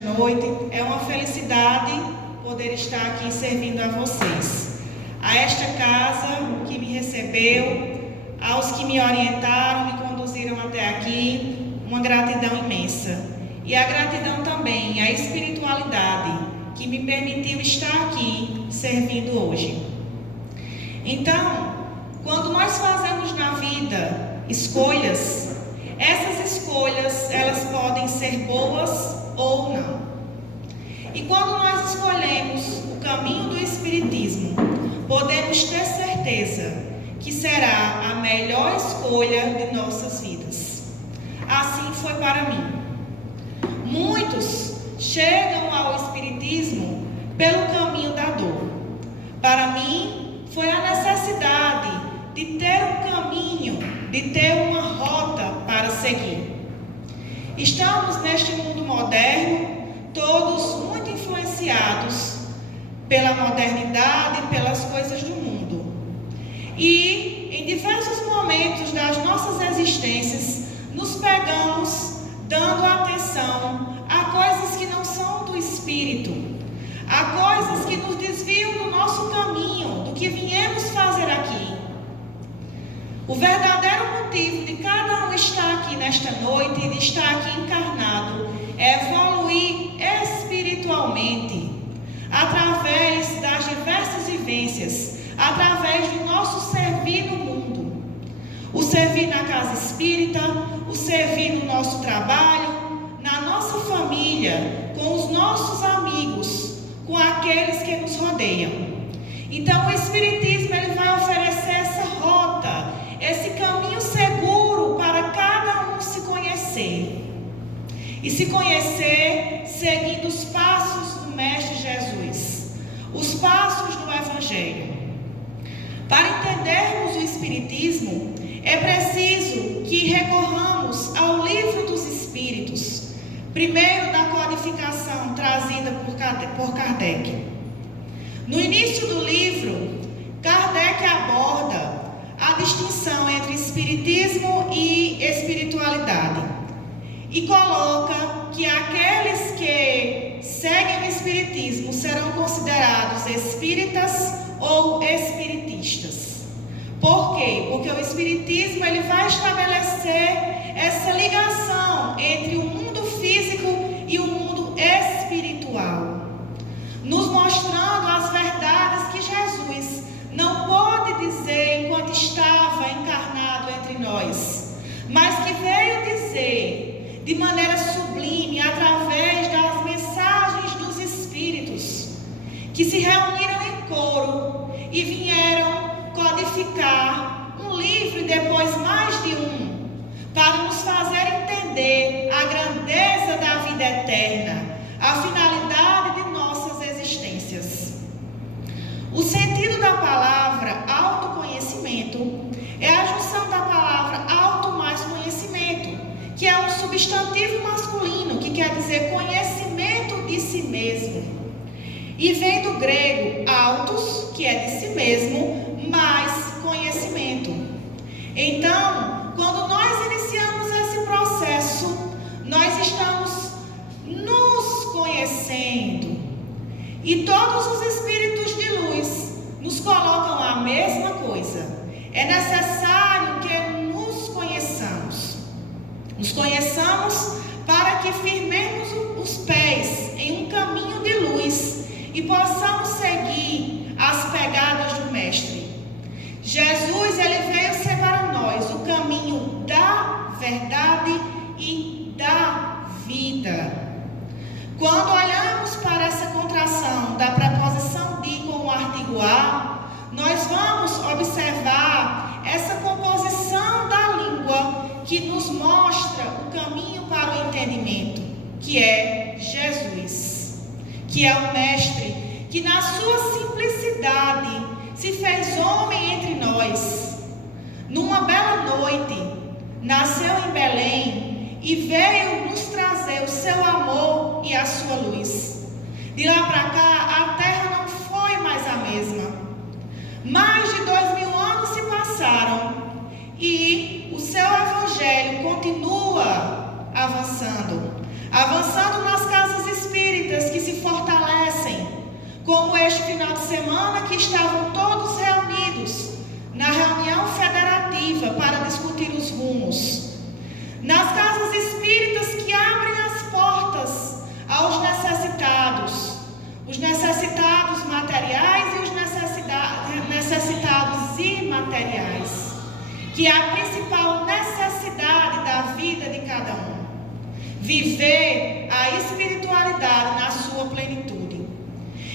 noite. É uma felicidade poder estar aqui servindo a vocês. A esta casa que me recebeu, aos que me orientaram, me conduziram até aqui, uma gratidão imensa. E a gratidão também à espiritualidade que me permitiu estar aqui servindo hoje. Então, quando nós fazemos na vida escolhas, essas escolhas elas podem ser boas ou não. E quando nós escolhemos o caminho do Espiritismo, podemos ter certeza que será a melhor escolha de nossas vidas. Assim foi para mim. Muitos chegam ao Espiritismo pelo caminho da dor. Para mim, foi a necessidade de ter um caminho, de ter uma rota para seguir. Estamos neste mundo moderno, todos muito influenciados pela modernidade, pelas coisas do mundo. E em diversos momentos das nossas existências, nos pegamos dando atenção a coisas que não são do Espírito, a coisas que nos desviam do nosso caminho, do que viemos fazer aqui. O verdadeiro motivo de cada um estar aqui nesta noite e de estar aqui encarnado é evoluir espiritualmente, através das diversas vivências, através do nosso servir no mundo. O servir na casa espírita, o servir no nosso trabalho, na nossa família, com os nossos amigos, com aqueles que nos rodeiam. Então o Espiritismo ele vai oferecer essa rota, esse caminho seguro para cada um se conhecer. E se conhecer seguindo os passos do Mestre Jesus, os passos do Evangelho. Para entendermos o Espiritismo, é preciso que recorramos ao Livro dos Espíritos, primeiro da codificação trazida por Kardec. No início do livro, Kardec aborda a distinção entre espiritismo e espiritualidade e coloca que aqueles que seguem o espiritismo serão considerados espíritas ou espiritistas. Por quê? Porque o espiritismo ele vai estabelecer essa ligação entre o mundo físico e o mundo espiritual, nos mostrando as verdades que Jesus não pôde dizer enquanto estava encarnado entre nós, mas que veio dizer de maneira sublime através das mensagens dos Espíritos, que se reuniram em coro e vieram codificar um livro e depois mais de um, para nos fazer entender a grandeza da vida eterna, a finalidade de nossas existências. O sentido da palavra autoconhecimento é a junção da palavra auto mais conhecimento, que é um substantivo masculino, que quer dizer conhecimento de si mesmo. E vem do grego autos, que é de si mesmo, mais conhecimento. Então, quando nós iniciamos esse processo, nós estamos nos conhecendo. E todos os espíritos de luz nos colocam a mesma coisa. É necessário que nos conheçamos. Nos conheçamos para que firmemos os pés em um caminho de luz e possamos seguir as pegadas do Mestre. Jesus, ele veio ser para nós o caminho da verdade e da vida. Quando olhamos para essa contração da preposição de com o artigo a, nós vamos observar essa composição da língua que nos mostra o caminho para o entendimento, que é Jesus, que é o Mestre, que na sua simplicidade se fez homem entre nós. Numa bela noite, nasceu em Belém e veio nos trazer o seu amor e a sua luz. De lá para cá, a terra não foi mais a mesma. Mais de 2000 anos se passaram e o seu evangelho continua avançando nas casas espíritas semana que estavam todos reunidos na reunião federativa para discutir os rumos. Nas casas espíritas que abrem as portas aos necessitados, os necessitados materiais e os necessitados imateriais, que é a principal necessidade da vida de cada um. Viver a espiritualidade na sua plenitude.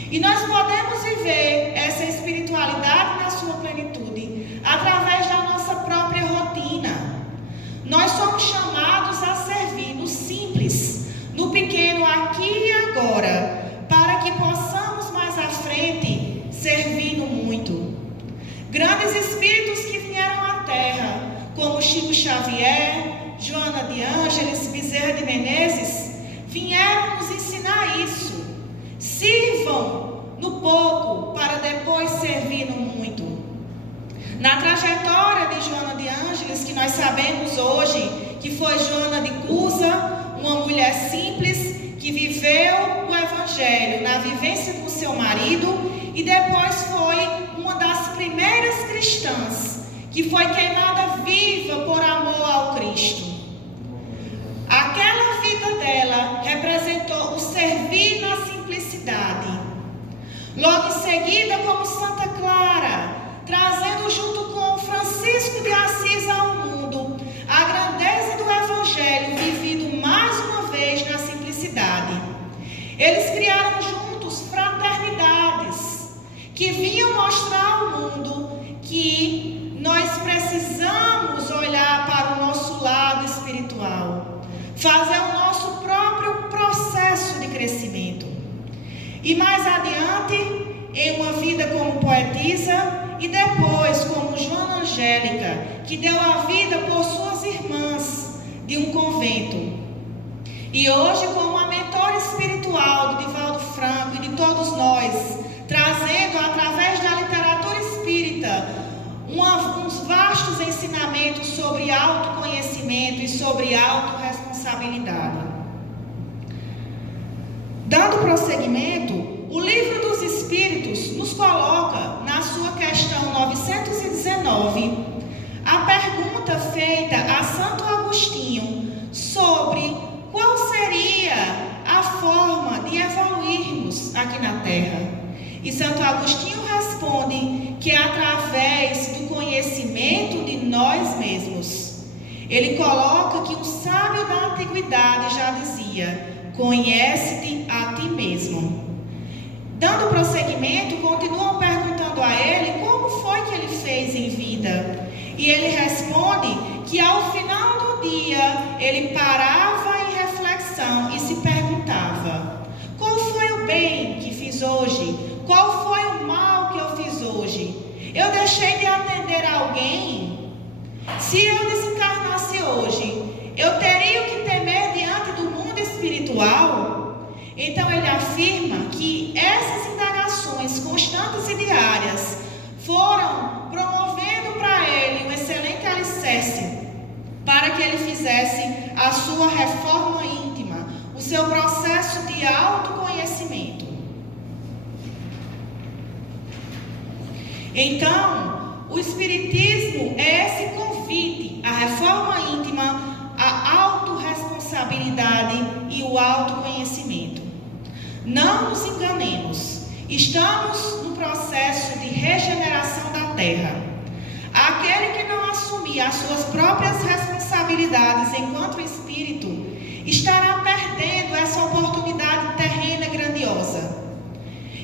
E nós podemos viver essa espiritualidade na sua plenitude através da nossa própria rotina. Nós somos chamados a servir no simples, no pequeno aqui e agora, para que possamos mais à frente servir no muito. Grandes espíritos que vieram à Terra, como Chico Xavier, Joana de Ângeles, Bezerra de Menezes, vieram nos ensinar isso. Sirvam no pouco para depois servir no muito. Na trajetória de Joana de Ângeles, que nós sabemos hoje que foi Joana de Cusa, uma mulher simples que viveu o Evangelho na vivência com seu marido e depois foi uma das primeiras cristãs que foi queimada viva por amor ao Cristo. Aquela vida dela representou o servir na simplicidade. Logo em seguida, como Santa Clara, trazendo junto com Francisco de Assis ao mundo a grandeza do Evangelho vivido mais uma vez na simplicidade. Eles criaram juntos fraternidades que vinham mostrar ao mundo que nós precisamos olhar para o nosso lado espiritual, fazer o nosso próprio processo de crescimento. E mais adiante, em uma vida como poetisa e depois como Joana Angélica, que deu a vida por suas irmãs de um convento. E hoje, como a mentora espiritual do Divaldo Franco e de todos nós, trazendo através da literatura espírita uns vastos ensinamentos sobre autoconhecimento e sobre autorresponsabilidade. Dando prosseguimento, o Livro dos Espíritos nos coloca na sua questão 919 a pergunta feita a Santo Agostinho sobre qual seria a forma de evoluirmos aqui na Terra. E Santo Agostinho responde que é através do conhecimento de nós mesmos. Ele coloca que um sábio da antiguidade já dizia: conhece-te a ti mesmo. Dando prosseguimento, continuam perguntando a ele como foi que ele fez em vida. E ele responde que ao final do dia ele parava em reflexão e se perguntava: qual foi o bem que fiz hoje? Qual foi o mal que eu fiz hoje? Eu deixei de atender alguém? Se eu desencarnasse hoje, eu teria que temer diante do mundo espiritual? Então ele afirma que essas indagações constantes e diárias foram promovendo para ele um excelente alicerce para que ele fizesse a sua reforma íntima, o seu processo de autoconhecimento. Então, o Espiritismo é esse convite à reforma íntima, à autorresponsabilidade e o autoconhecimento. Não nos enganemos, estamos no processo de regeneração da Terra. Aquele que não assumir as suas próprias responsabilidades enquanto espírito estará perdendo essa oportunidade terrena grandiosa.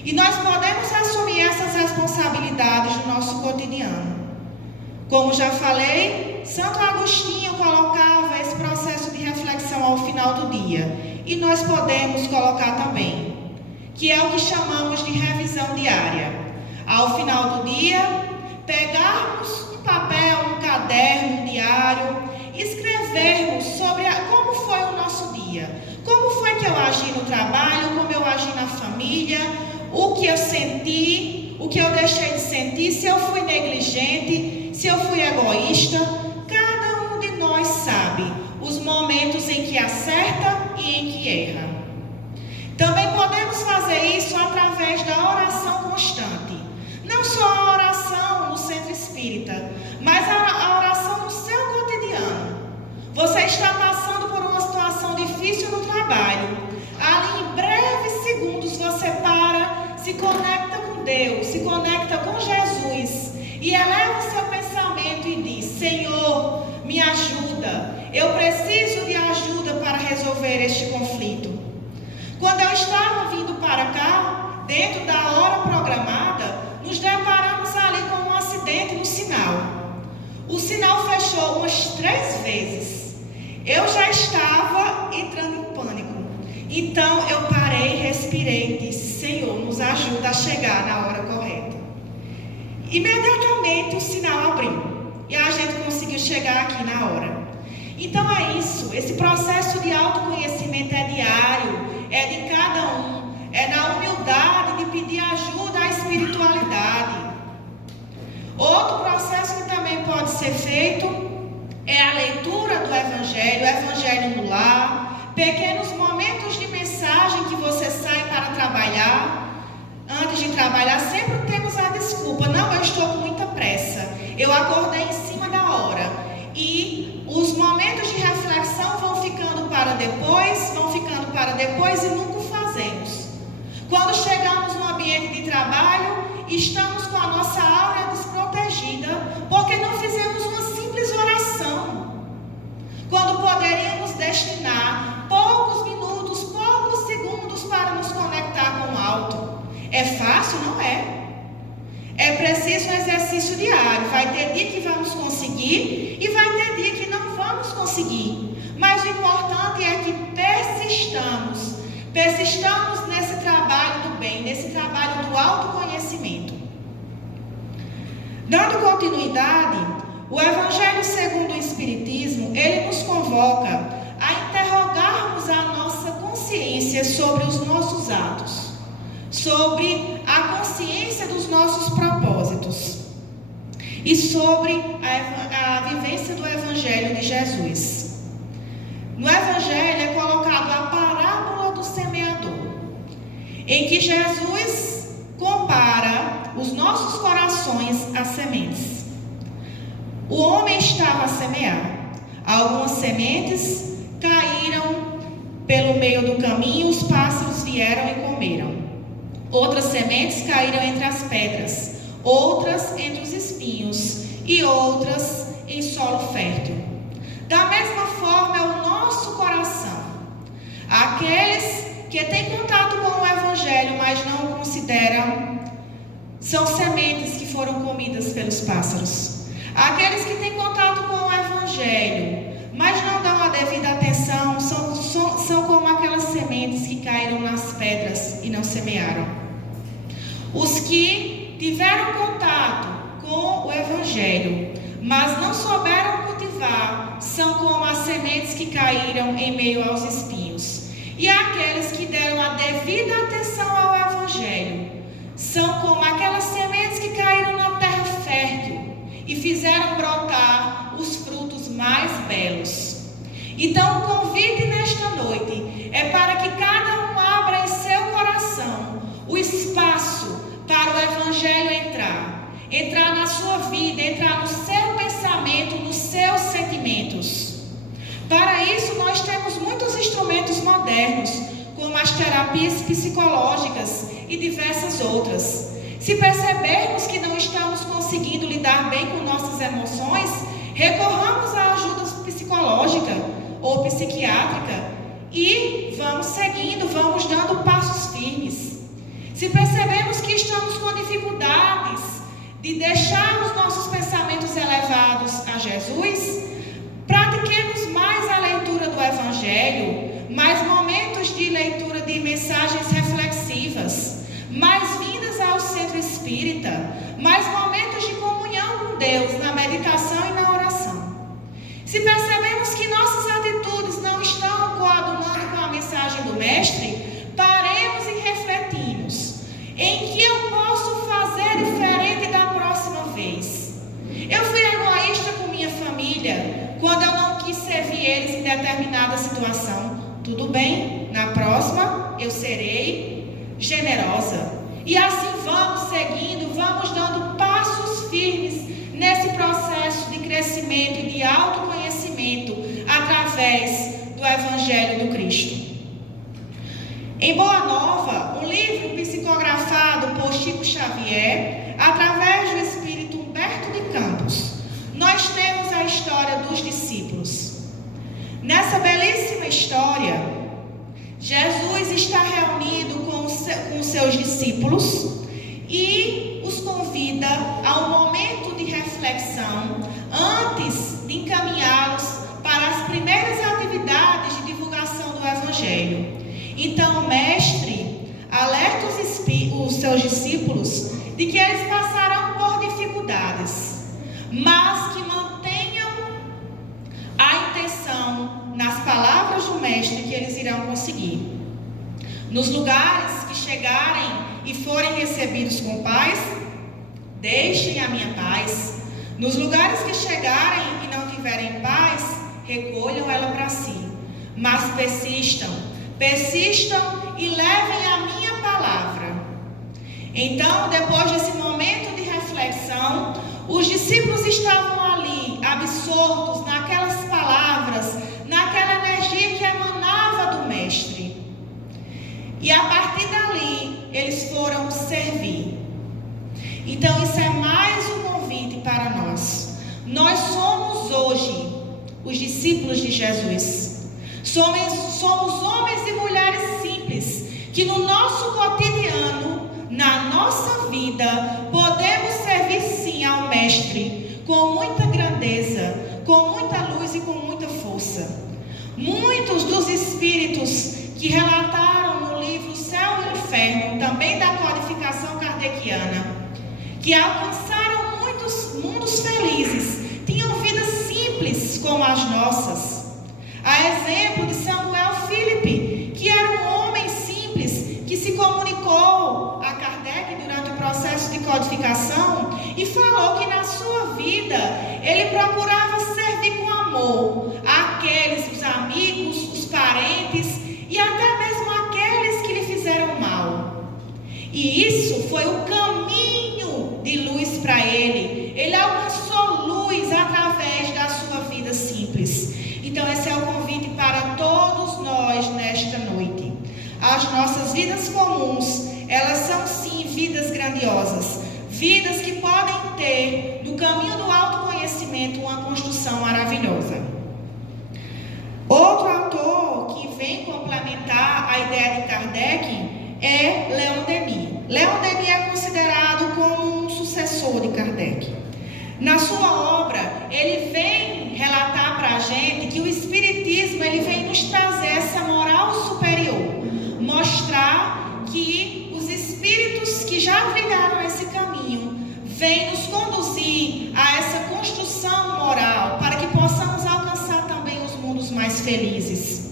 E nós podemos assumir essas responsabilidades no nosso cotidiano. Como já falei, Santo Agostinho colocava esse processo de reflexão ao final do dia. E nós podemos colocar também, que é o que chamamos de revisão diária. Ao final do dia, pegarmos um papel, um caderno, um diário, escrevermos sobre como foi o nosso dia. Como foi que eu agi no trabalho, como eu agi na família, o que eu senti, o que eu deixei de sentir, se eu fui negligente, se eu fui egoísta. Cada um de nós sabe os momentos em que acerta e em que erra. Também podemos fazer isso através da oração constante. está passando por uma situação difícil no trabalho, ali em breves segundos você para, se conecta com Deus, se conecta com Jesus e eleva o seu pensamento e diz: Senhor, me ajuda, eu preciso de ajuda para resolver este conflito. Quando eu estava vindo para cá, dentro da hora programada, nos deparamos ali com um acidente no sinal. O sinal fechou umas 3 vezes. Eu já estava entrando em pânico. Então eu parei, respirei e disse: Senhor, nos ajuda a chegar na hora correta. Imediatamente o sinal abriu e a gente conseguiu chegar aqui na hora. Então é isso, esse processo de autoconhecimento é diário, é de cada um, é na humildade de pedir ajuda à espiritualidade. Outro processo que também pode ser feito é a leitura do Evangelho, o Evangelho no lar, pequenos momentos de mensagem que você sai para trabalhar. Antes de trabalhar, sempre temos a desculpa: não, eu estou com muita pressa, eu acordei em cima da hora. E os momentos de reflexão vão ficando para depois e nunca fazemos. Quando chegamos no ambiente de trabalho, estamos com a nossa áurea desprotegida, porque não fizemos uma simples oração. Quando poderíamos destinar poucos minutos, poucos segundos para nos conectar com o alto. É fácil? Não é. É preciso um exercício diário. Vai ter dia que vamos conseguir e vai ter dia que não vamos conseguir. Mas o importante é que persistamos nesse trabalho do bem, nesse trabalho do autoconhecimento. Dando continuidade, o Evangelho segundo o Espiritismo, ele nos convoca a interrogarmos a nossa consciência sobre os nossos atos, sobre a consciência dos nossos propósitos e sobre a vivência do Evangelho de Jesus. No Evangelho é colocado a parábola do semeador, em que Jesus compara os nossos corações a sementes. O homem estava a semear. Algumas sementes caíram pelo meio do caminho, os pássaros vieram e comeram. Outras sementes caíram entre as pedras, outras entre os espinhos e outras em solo fértil. Da mesma forma é o nosso coração. Aqueles que têm contato com o Evangelho, mas não o consideram, são sementes que foram comidas pelos pássaros. Aqueles que têm contato com o Evangelho, mas não dão a devida atenção, são como aquelas sementes que caíram nas pedras e não semearam. Os que tiveram contato com o Evangelho, mas não souberam cultivar, são como as sementes que caíram em meio aos espinhos. E aqueles que deram a devida atenção ao Evangelho, são como aquelas sementes que caíram na terra fértil e fizeram brotar os frutos mais belos. Então o convite nesta noite é para que cada um abra em seu coração o espaço para o Evangelho entrar na sua vida, entrar no seu pensamento, nos seus sentimentos. Para isso nós temos muitos instrumentos modernos, como as terapias psicológicas e diversas outras. Se percebermos que não estamos conseguindo lidar bem com nossas emoções, recorramos à ajuda psicológica ou psiquiátrica e vamos seguindo, vamos dando passos firmes. Se percebemos que estamos com dificuldades de deixar os nossos pensamentos elevados a Jesus, pratiquemos mais a leitura do Evangelho, mais momentos de leitura de mensagens reflexivas, mais vindas ao centro espírita, mais momentos de comunhão com Deus na meditação e na oração. Se percebemos que nossas atitudes não estão coadunando com a mensagem do Mestre, paremos e refletimos. Em que eu posso fazer diferente da próxima vez? Eu fui egoísta com minha família quando eu não quis servir eles em determinada situação. Tudo bem, na próxima eu serei generosa. E assim vamos seguindo, vamos dando passos firmes nesse processo de crescimento e de autoconhecimento através Evangelho do Cristo. Em Boa Nova, um livro psicografado por Chico Xavier, através do espírito Humberto de Campos, nós temos a história dos discípulos. Nessa belíssima história, Jesus está reunido com os seus discípulos e os convida a um momento de reflexão antes de encaminhá-los para as primeiras atividades de divulgação do Evangelho. Então o mestre alerta os seus discípulos de que eles passarão por dificuldades, mas que mantenham a intenção nas palavras do mestre que eles irão conseguir. Nos lugares que chegarem e forem recebidos com paz, deixem a minha paz. Nos lugares que chegarem e não tiverem paz, recolham ela para si. Mas persistam e levem a minha palavra. Então, depois desse momento de reflexão, os discípulos estavam ali, absortos naquelas palavras, naquela energia que emanava do mestre. E a partir dali, eles foram servir. Então, isso é mais um convite para nós. Nós somos hoje os discípulos de Jesus. Somos homens e mulheres simples, que no nosso cotidiano, na nossa vida, podemos servir sim ao Mestre, com muita grandeza, com muita luz e com muita força. Muitos dos espíritos que relataram no livro Céu e Inferno, também da codificação kardeciana, que alcançaram muitos mundos felizes, tinham vidas simples como as nossas. A exemplo de Samuel Philip, que era um homem simples, que se comunicou a Kardec durante o processo de codificação e falou que na sua vida ele procurava servir com amor aqueles, os amigos, os parentes e até mesmo aqueles que lhe fizeram mal. E isso foi o caminho de luz para ele. Ele alcançou luz através da sua vida simples. Então esse é o convite para todos nós nesta noite. As nossas vidas comuns, elas são sim vidas grandiosas, vidas que podem ter no caminho do autoconhecimento uma construção maravilhosa. Outro autor que vem complementar a ideia de Kardec é Leon Denis. Leon Denis é considerado como um sucessor de Kardec. Na sua obra, ele vem relatar para a gente que o Espiritismo ele vem nos trazer essa moral superior, mostrar que os espíritos que já trilharam esse caminho vêm nos conduzir a essa construção moral para que possamos alcançar também os mundos mais felizes.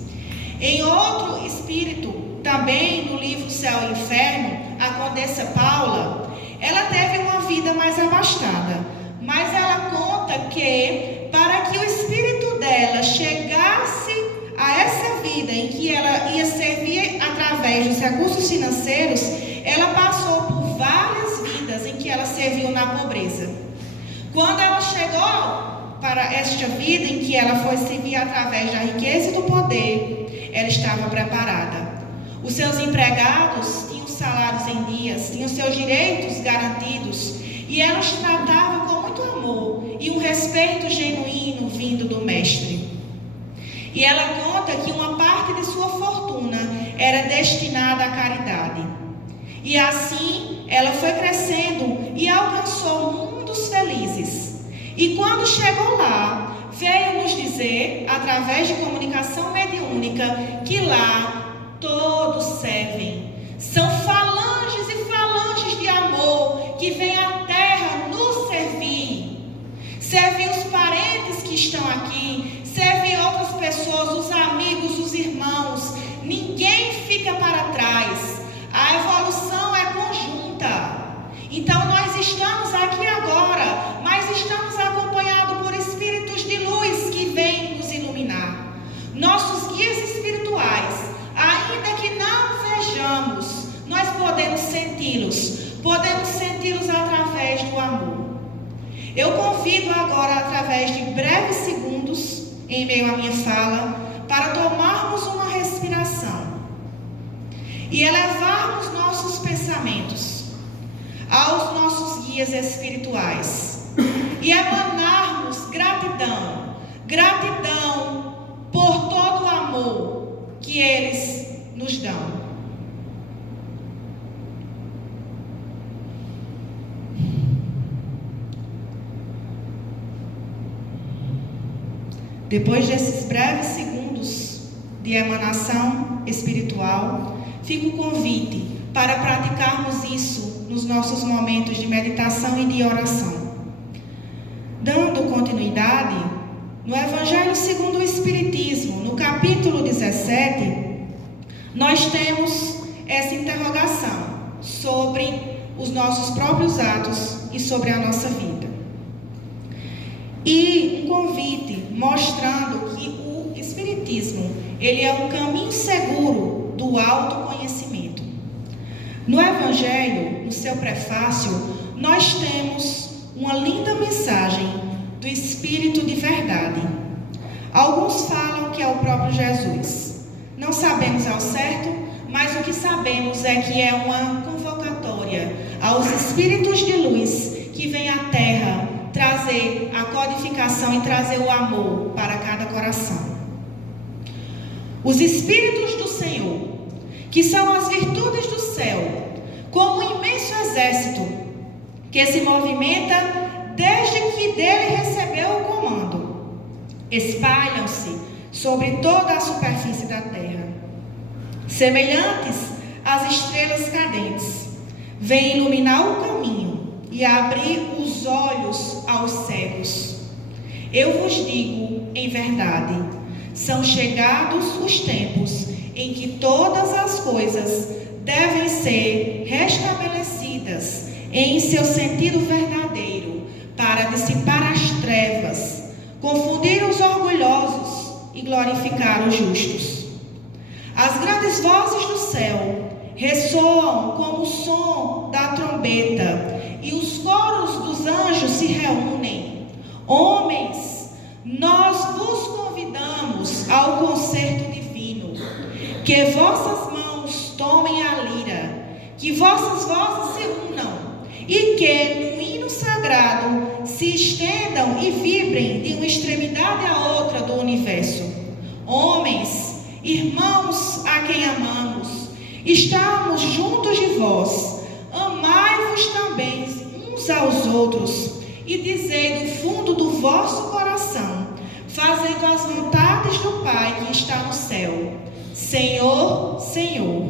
Em outro espírito, também no livro Céu e Inferno, a Condessa Paula, ela teve uma vida mais abastada. Mas ela conta que para que o espírito dela chegasse a essa vida em que ela ia servir através dos recursos financeiros, ela passou por várias vidas em que ela serviu na pobreza. Quando ela chegou para esta vida em que ela foi servir através da riqueza e do poder, ela estava preparada. Os seus empregados tinham salários em dias, tinham seus direitos garantidos, e ela os tratava com muito amor e um respeito genuíno vindo do mestre. E ela conta que uma parte de sua fortuna era destinada à caridade. E assim ela foi crescendo e alcançou mundos felizes. E quando chegou lá, veio nos dizer, através de comunicação mediúnica, que lá todos servem. São falanges e falanges de amor que vêm à terra nos servir. Servir os parentes que estão aqui, servir outras pessoas, os amigos, os irmãos. Ninguém fica para trás. A evolução é conjunta. Então nós estamos aqui agora, mas estamos acompanhados por espíritos de luz que vêm nos iluminar. Nossos guias espirituais, ainda que não vejamos, nós podemos senti-los através do amor. Eu convido agora, através de breves segundos, em meio à minha fala, para para tomarmos uma respiração e elevarmos nossos pensamentos aos nossos guias espirituais e emanarmos gratidão por todo o amor que eles nos dão. Depois desses breves segundos de emanação espiritual, fica o convite para praticarmos isso nos nossos momentos de meditação e de oração. Dando continuidade, no Evangelho segundo o Espiritismo, no capítulo 17, nós temos essa interrogação sobre os nossos próprios atos e sobre a nossa vida. E um convite mostrando que o Espiritismo, ele é um caminho seguro do autoconhecimento. No Evangelho, no seu prefácio, nós temos uma linda mensagem do Espírito de verdade. Alguns falam que é o próprio Jesus. Não sabemos ao certo, mas o que sabemos é que é uma convocatória aos Espíritos de luz que vêm à Terra trazer a codificação e trazer o amor para cada coração. Os Espíritos do Senhor, que são as virtudes do céu, como um imenso exército que se movimenta desde que dele recebeu o comando, espalham-se sobre toda a superfície da terra, semelhantes às estrelas cadentes, vêm iluminar o caminho e abrir os olhos aos cegos. Eu vos digo em verdade, são chegados os tempos em que todas as coisas devem ser restabelecidas em seu sentido verdadeiro, para dissipar as trevas, confundir os orgulhosos e glorificar os justos. As grandes vozes do céu ressoam como o som da trombeta, e os coros dos anjos se reúnem. Homens, nós vos convidamos ao concerto divino, que vossas mãos tomem a lira, que vossas vozes se unam, e que no hino sagrado se estendam e vibrem de uma extremidade à outra do universo. Homens, irmãos a quem amamos, estamos juntos de vós, amai-vos também uns aos outros, e dizei do fundo do vosso coração, fazendo as vontades do Pai que está no céu: Senhor, Senhor,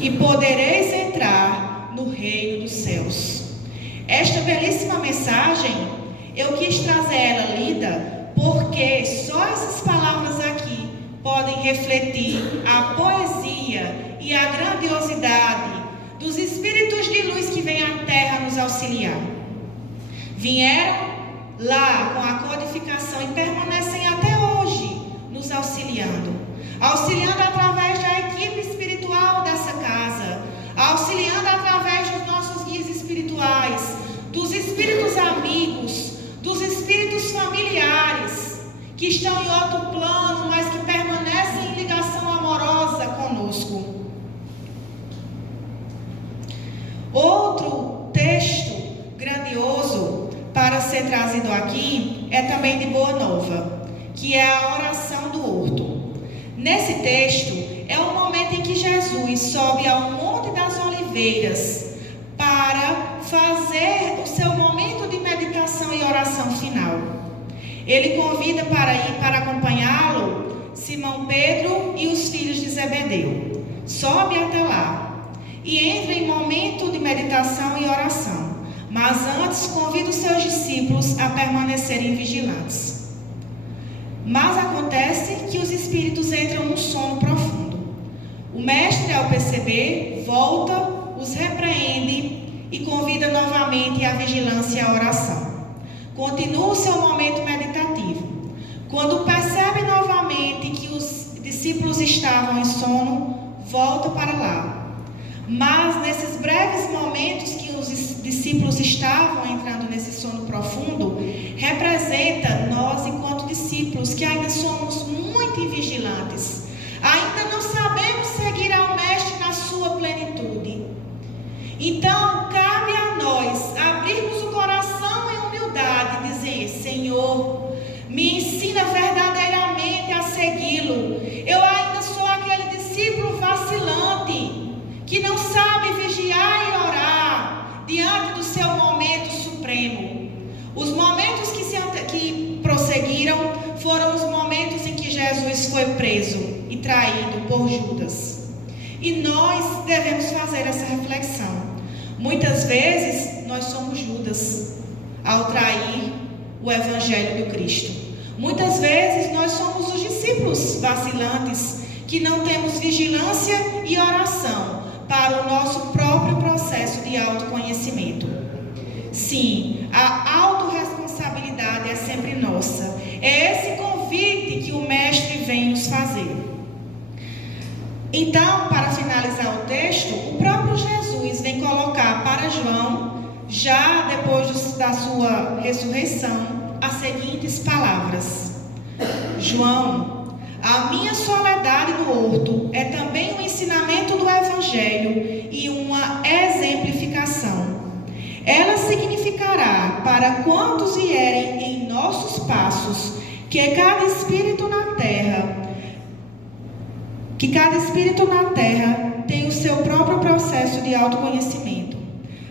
e podereis entrar no reino dos céus. Esta belíssima mensagem, eu quis trazer ela lida, porque só essas palavras aqui podem refletir a poesia e a grandiosidade dos Espíritos de luz que vêm à Terra nos auxiliar. Vieram lá com a codificação e permanecem até hoje nos auxiliando através da equipe espiritual dessa casa, auxiliando através dos nossos guias espirituais, dos espíritos amigos, dos espíritos familiares, que estão em outro plano, mas que permanecem em ligação amorosa conosco. Outro texto grandioso para ser trazido aqui é também de Boa Nova, que é a oração do horto. Nesse texto é o momento em que Jesus sobe ao Monte das Oliveiras para fazer o seu momento de meditação e oração final. Ele convida para ir para acompanhá-lo Simão Pedro e os filhos de Zebedeu. Sobe até lá e entra em momento de meditação e oração, mas antes convida os seus discípulos a permanecerem vigilantes. Mas acontece que os espíritos entram num sono profundo. O mestre, ao perceber, volta, os repreende e convida novamente à vigilância e à oração. Continua o seu momento meditativo. Quando percebe novamente que os discípulos estavam em sono, volta para lá. Mas nesses breves momentos que os discípulos estavam entrando nesse sono profundo, representa nós, enquanto discípulos, que ainda somos muito invigilantes. Ainda não sabemos seguir ao Mestre na sua plenitude. Então, cabe a nós abrirmos o coração em humildade e dizer: Senhor, me ensina verdadeiramente a segui-lo. Eu ainda sou aquele discípulo vacilante, que não sabe vigiar e orar diante do seu momento supremo. Os momentos que prosseguiram foram os momentos em que Jesus foi preso e traído por Judas. E nós devemos fazer essa reflexão. Muitas vezes nós somos Judas ao trair o Evangelho do Cristo. Muitas vezes nós somos os discípulos vacilantes que não temos vigilância e oração para o nosso próprio processo de autoconhecimento. Sim, a autorresponsabilidade é sempre nossa. É esse convite que o Mestre vem nos fazer. Então, para finalizar o texto, o próprio Jesus vem colocar para João, já depois da sua ressurreição, as seguintes palavras: João, a minha soledade no horto é também um ensinamento do Evangelho e uma exemplificação. Ela significará para quantos vierem em nossos passos que cada espírito na terra tem o seu próprio processo de autoconhecimento.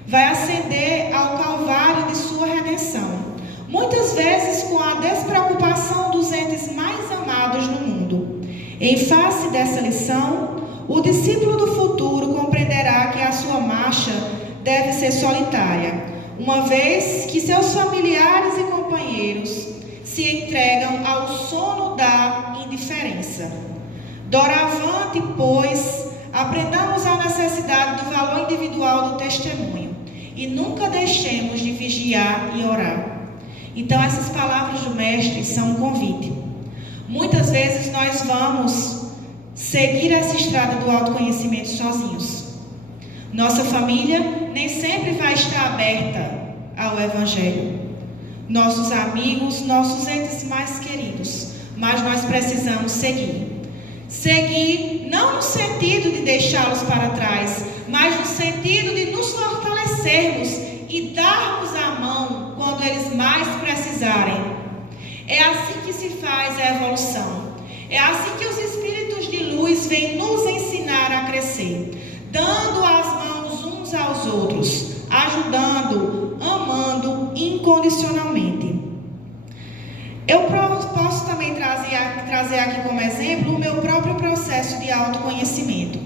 Vai ascender ao calvário de sua redenção, muitas vezes com a despreocupação dos entes mais amados no mundo. Em face dessa lição, o discípulo do futuro compreenderá que a sua marcha deve ser solitária, uma vez que seus familiares e companheiros se entregam ao sono da indiferença. Doravante, pois, aprendamos a necessidade do valor individual do testemunho e nunca deixemos de vigiar e orar. Então, essas palavras do Mestre são um convite. Muitas vezes nós vamos seguir essa estrada do autoconhecimento sozinhos. Nossa família nem sempre vai estar aberta ao Evangelho. Nossos amigos, nossos entes mais queridos, mas nós precisamos seguir. Seguir não no sentido de deixá-los para trás, mas no sentido de nos fortalecermos e darmos a mão quando eles mais precisarem. É assim que se faz a evolução. É assim que os espíritos de luz vêm nos ensinar a crescer, dando as mãos uns aos outros, ajudando, amando incondicionalmente. Eu posso também trazer aqui como exemplo o meu próprio processo de autoconhecimento.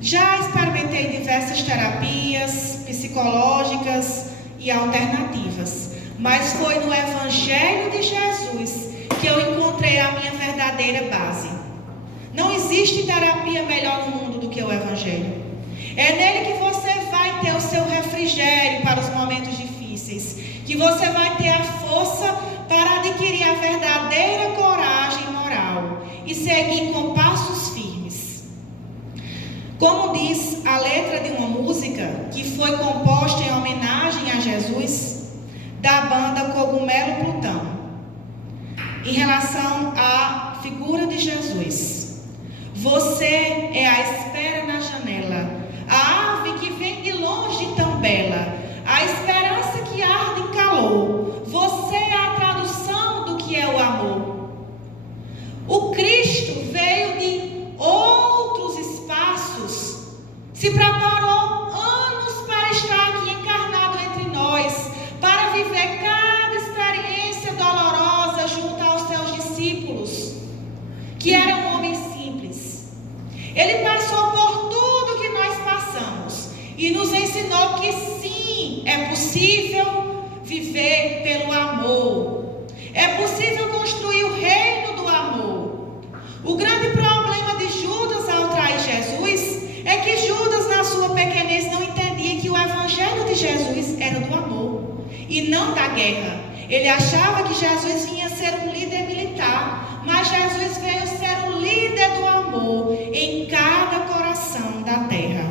Já experimentei diversas terapias psicológicas e alternativas, mas foi no Evangelho de Jesus que eu encontrei a minha verdadeira base. Não existe terapia melhor no mundo do que o Evangelho. É nele que você vai ter o seu refrigério para os momentos difíceis, que você vai ter a força para adquirir a verdadeira coragem moral e seguir com passos firmes. Como diz a letra de uma música que foi composta em homenagem a Jesus, da banda Cogumelo Plutão, em relação à figura de Jesus: você é a espera na janela, a ave que vem de longe tão bela, a esperança que arde em calor. Você é a tradução do que é o amor. O Cristo veio de outros espaços, se preparou anos para estar aqui encarnado entre nós, para viver cada experiência dolorosa junto aos seus discípulos, que eram homens simples. Ele passou por tudo que nós passamos e nos ensinou que sim, é possível viver pelo amor. É possível construir o reino do amor. O grande problema de Judas ao trair Jesus é que Judas, na sua pequenez, não entendia que o Evangelho de Jesus era do amor e não da guerra. Ele achava que Jesus vinha ser um líder militar, mas Jesus veio ser um líder do amor em cada coração da terra.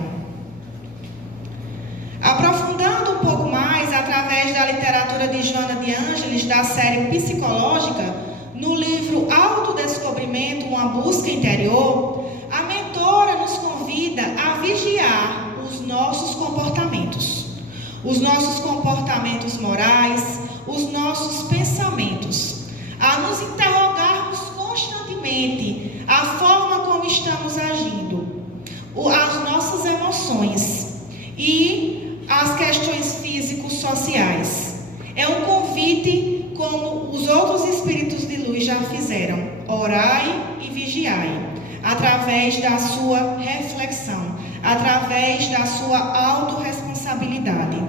da literatura de Joana de Ângeles, da série psicológica, no livro Autodescobrimento, uma busca interior, a mentora nos convida a vigiar os nossos comportamentos morais, os nossos pensamentos, a nos interrogarmos constantemente a forma como estamos agindo, as nossas emoções e as questões físico-sociais. É um convite, como os outros espíritos de luz já fizeram: orai e vigiai, através da sua reflexão, através da sua autorresponsabilidade.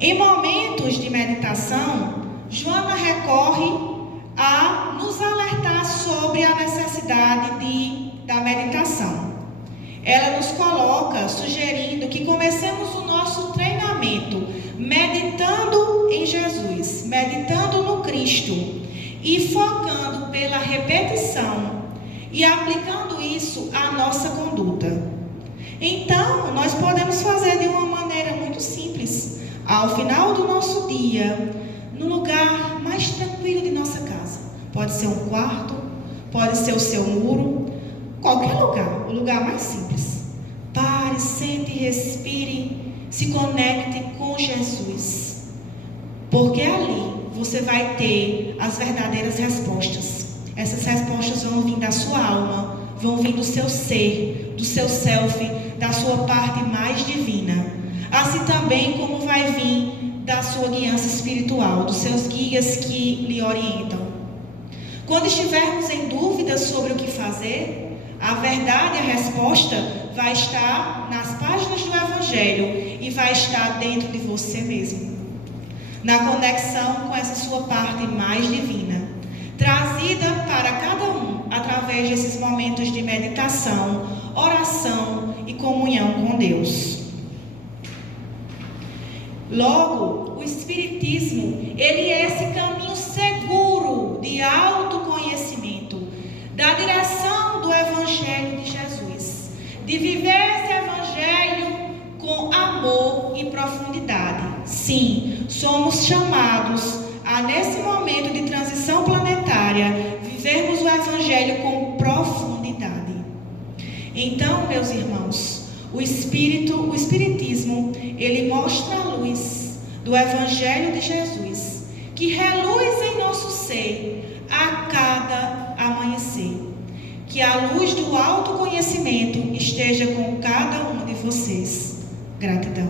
Em momentos de meditação, Joana recorre a nos alertar sobre a necessidade da meditação. Ela nos coloca sugerindo que comecemos o nosso treinamento meditando em Jesus, meditando no Cristo e focando pela repetição e aplicando isso à nossa conduta. Então, nós podemos fazer de uma maneira muito simples. Ao final do nosso dia, no lugar mais tranquilo de nossa casa. Pode ser um quarto, pode ser o seu muro, qualquer lugar, o lugar mais simples. Pare, sente, respire, se conecte com Jesus. Porque ali você vai ter as verdadeiras respostas. Essas respostas vão vir da sua alma, vão vir do seu ser, do seu self, da sua parte mais divina. Assim também como vai vir da sua guiança espiritual, dos seus guias que lhe orientam. Quando estivermos em dúvidas sobre o que fazer, a verdade e a resposta vai estar nas páginas do Evangelho e vai estar dentro de você mesmo, na conexão com essa sua parte mais divina, trazida para cada um através desses momentos de meditação, oração e comunhão com Deus. Logo, o Espiritismo, ele é esse caminho seguro de autoconhecimento, da direção do Evangelho de Jesus, de viver esse Evangelho com amor e profundidade. Sim, somos chamados a, nesse momento de transição planetária, vivermos o Evangelho com profundidade. Então, meus irmãos, o Espiritismo, ele mostra a luz do Evangelho de Jesus, que reluz em nosso ser a cada amanhecer. Que a luz do autoconhecimento esteja com cada um de vocês. Gratidão.